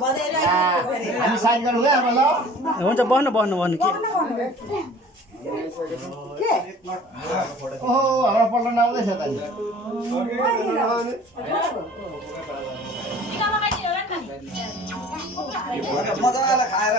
हामी साइन गर्नु है अब ल हुन्छ बस्नु बस्नु बस्नु के ओहो हाम्रो पल्ट नआउँदैछ त नि मजाले खाएर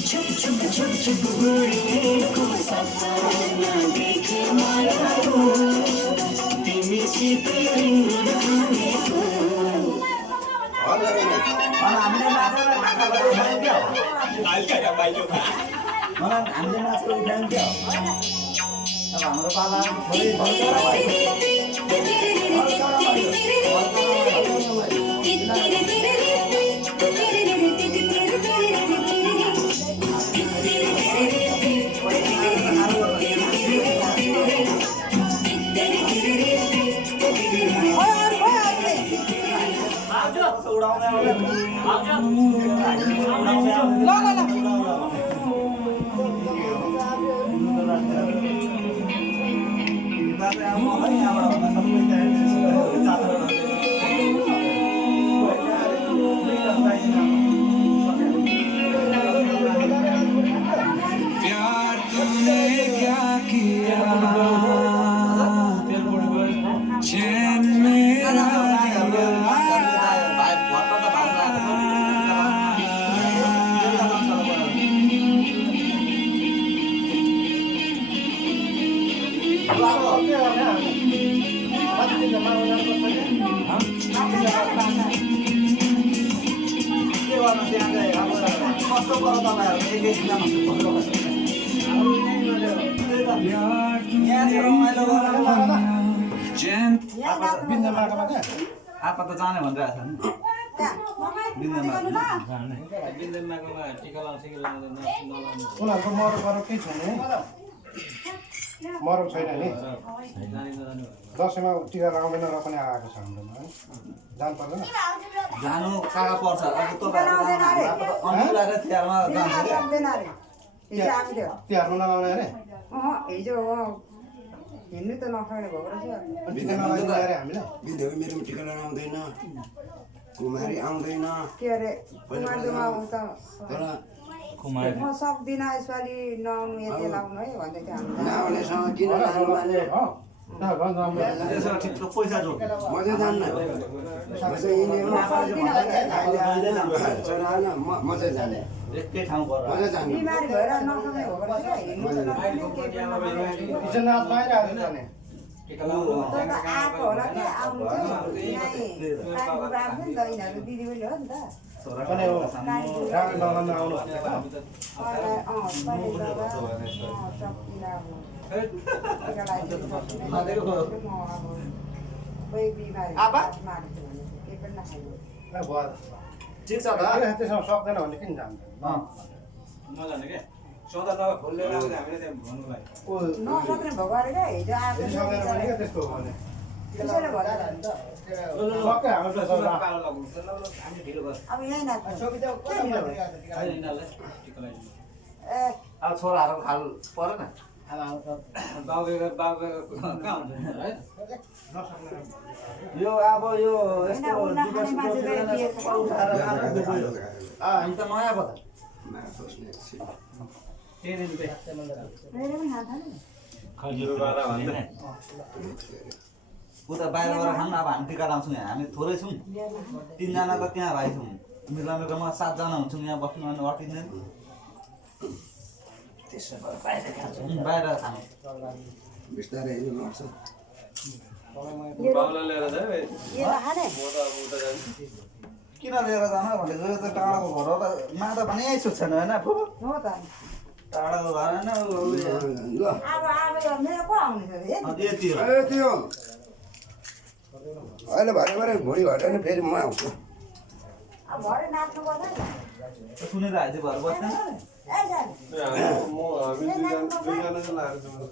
छुप छुप छुप छुप घुरेको सपना देखे मलाई हामीले नाचको उठायौँ क्या अब हाम्रो पाला थोरै भर्खर प्यार तूने क्या किया चैन मेरा चैन आपा त जाने भनिरहेछ नि उनीहरूको मरौ गरौ केही छैन है मरौ छैन नि दसैँमा टिका लगाउँदैन र पनि आएको छ हाम्रोमा है जानु पर्दैन जानु कहाँ पर्छ अब तपाईँहरू अनुलाएर तिहारमा जान्छ क्या तिहारमा नलाउने अरे हिजो हिँड्नु त नखाने भएको रहेछ टिका लगाइदिनु अरे हामीलाई बिन्दुको मेरोमा टिका लगाउन आउँदैन कुमारी आउँदैन के अरे कुमारदुमा आउँछ तर म सक्दिनँ यसपालि नआउनु यति लाउनु है भन्दै थियो हामीलाई नआउनेसँग किन लानु भने त्यसमा ठिक पैसा जो म चाहिँ जान्न म चाहिँ यिनीहरू अहिले आएन छोरा आएन म चाहिँ जाने एकै ठाउँ म चाहिँ जाने बिमारी भएर नखाने भएको रहेछ हिँड्नु त नखाने के पनि हिजो नाच लगाइरहेको जाने तर त आएको होला कि आउनु चाहिँ काहीँको राख्छ नि त यिनीहरू दिदीबहिनी हो नि त पनि हो राग लगाउन आउनु पानी बाबा सक्दिनँ अब टिका लगाइदिनु म अब कोही बिमारी मार्छु भने केही पनि नखाइदिनु भयो ठिक छ त त्यसमा सक्दैन भने किन जान्छ नजाने क्या सौदा नभए खोल्ने राख्ने हामीले त्यहाँ भन्नुलाई नसक्ने भएको अरे क्या हिजो आएको सक्दैन भने क्या त्यस्तो हो भने त्यसैले भन्दा सक्यो हाम्रो पैसा पालो लगाउनु हामी ढिलो गर्छ अब यहीँ नाच्नु ए अब छोराहरूको खाल परेन बाबु कहाँ हुन्छ है यो अब यो होइन नखाने मान्छेलाई दिएको हामी त नयाँ पो त मैले पनि खान्छ नि उता बाहिर गएर खानु अब हामी टिका लगाउँछौँ यहाँ हामी थोरै छौँ तिनजना त त्यहाँ भाइ छौँ मिलामेकोमा 7 जना हुन्छौँ यहाँ बस्नु भने अटिँदैन बाहिर खानु बिस्तारै हिँड्नु पर्छ बाबुलाई लिएर जाने यो नखाने म त अब उता जान्छु किन लिएर जान भनेको यो त टाढाको घर हो त माता भने यहीँ सुत्छ होइन फुपू हो त टाढाको घर होइन ल अब मेरो को आउने छ रे यति हो ए त्यो अहिले भरे भुँडी घट्यो भने फेरि म आउँछु अब भरे नाच्नु पर्छ नि सुनेर आइज घर बस्दैन ए जाने म हामी दुईजना चाहिँ लागेको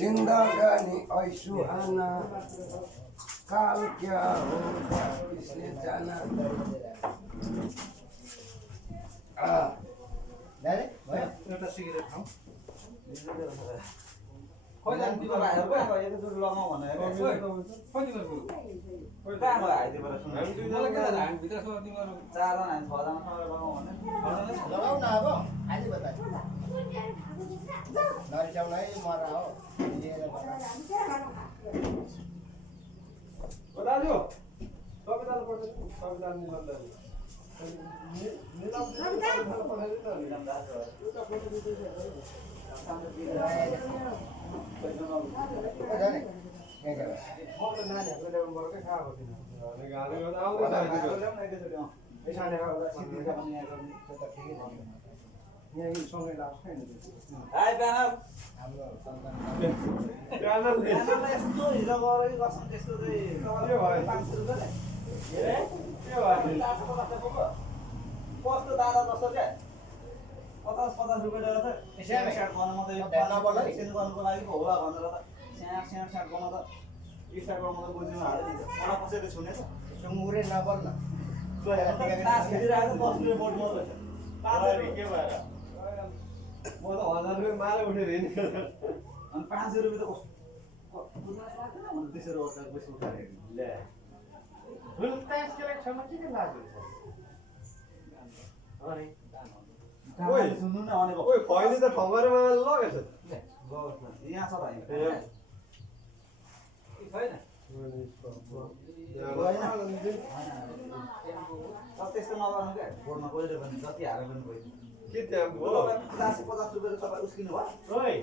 जिंदगानी ऐ सुहाना काल क्या होगा किसने जाना एउटा सिगरेट खाउँ खोइ जानु तिम्रो भाइहरू कहाँ गयो एकचोटि लगाउँ भनेर कहाँ गयो आइदिएर हामी दुईजना के जाने हामी भित्र छौँ तिमीहरू 4 जना हामी 6 जनासँग लगाउँ भने लगाऊ न अब अहिले बता नरिसाउन है मरा हो ओ दाजु तपाईँ जानुपर्छ तपाईँ जानु नि भन्दा हाय प्यानल प्यानलले यस्तो हिजो गरेर कसम त्यस्तो चाहिँ के भयो 500 रुपैयाँ के भयो कस्तो दादा जस्तो क्या 50 रुपैयाँ दिएर त स्याट गर्नु म त यो एक्सचेन्ज गर्नुको लागि पो होला भनेर त स्याट गर्न त स्टार्ट गर्न त बुझ्नु हाल्यो नि मलाई कसैले छुने त सुँगुरे नबल्न तास खेलिरहेको 10 रुपैयाँ बोट मात्र छ 5 रुपैयाँ के भएर म त 1000 रुपैयाँ मारे उठेर हिँडेको अनि 500 रुपैयाँ त कस्तो त्यसरी अर्का पैसा उठाएर ल्या फुल तास खेलेकोसम्म के लाग्यो अरे ओइ सुन्नु न भनेको ओइ फैले त ठङ्गरेमा लगेछ यहाँ छ भाइ छैन त्यस्तो नगर्नु क्या बोर्डमा गइरह्यो भने जति हाल्यो पनि गयो के त्यहाँ 50 रुपैयाँ तपाईँ उस्किनु भयो ओइ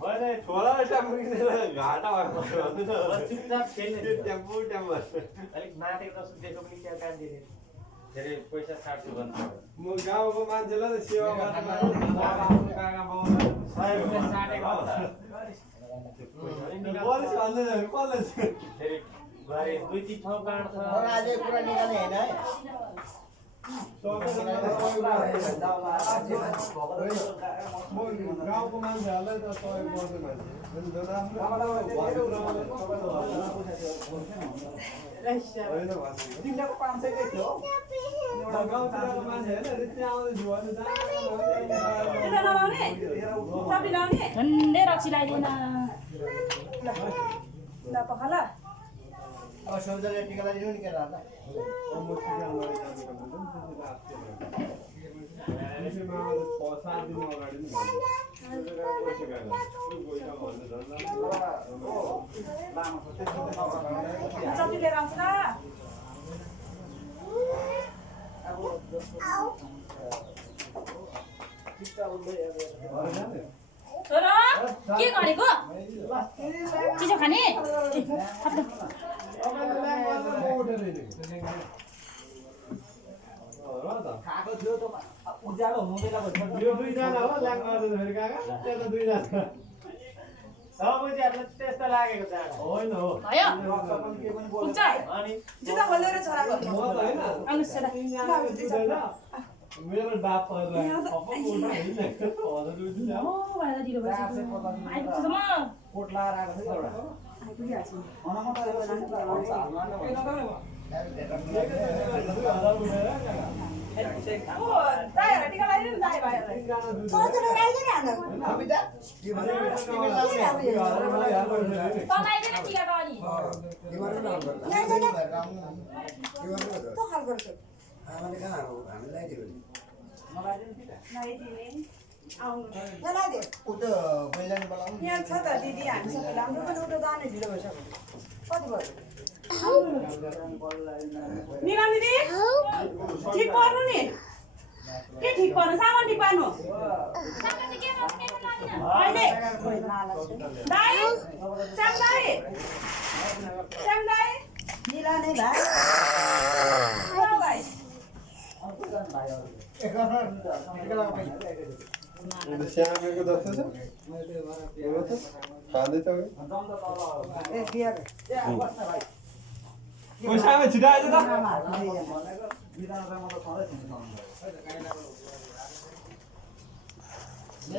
मैले छोरा ट्याम्पो किनेर घाटा भएको भन्नु त चुपचाप खेल्ने ट्याम्पो अलिक माथेको जस्तो देख्यो पनि क्या काम दिने धेरै पैसा छाड्छु भन्नु म गाउँको मान्छेलाई त सेवा गर्नु काका बाउलाई 100 रुपैयाँ छाडेको हो बोलिस भन्दैन कसले फेरि गरे 2-3 ठाउँ काट्छ अझै कुरा निकाल्ने हैन है गाउँको मान्छेहरूलाई त सहयोग गर्दैन तिमीको 500 कै थियो गाउँतिरको मान्छेहरूले त्यहाँ आउँदैछु भने झन्डै रक्सी लगाइदिएन ल पखाल अब सौदाले टिका लगाइदिनु नि केटाहरूलाई चट्नी लिएर आउँछ छोरा के गरेको चिसो खाने खाएको थियो त उज्यालो हुँदैन भन्छ यो दुईजना हो ल्याङ गर्नु फेरि काका त्यो त दुईजना सब उज्यालो त्यस्तो लागेको छ होइन हो भयो हुन्छ जुत्ता खोलेर छोराको म त हैन आउनुस् छोरा मेरो बाप कोट लाएर आएको थियो एउटा यहाँ छ त दिदी हामी सबैलाई हाम्रो पनि उता जाने ढिलो भइसक्यो कति भयो निला दिदी ठिक पर्नु नि के ठिक पर्नु सामान ठिक पार्नु अहिले दाइ श्याम दाइ निला नै भाइ श्यामेको जस्तो छ खाँदैछ ए बियर पैसामा छिटाएछ त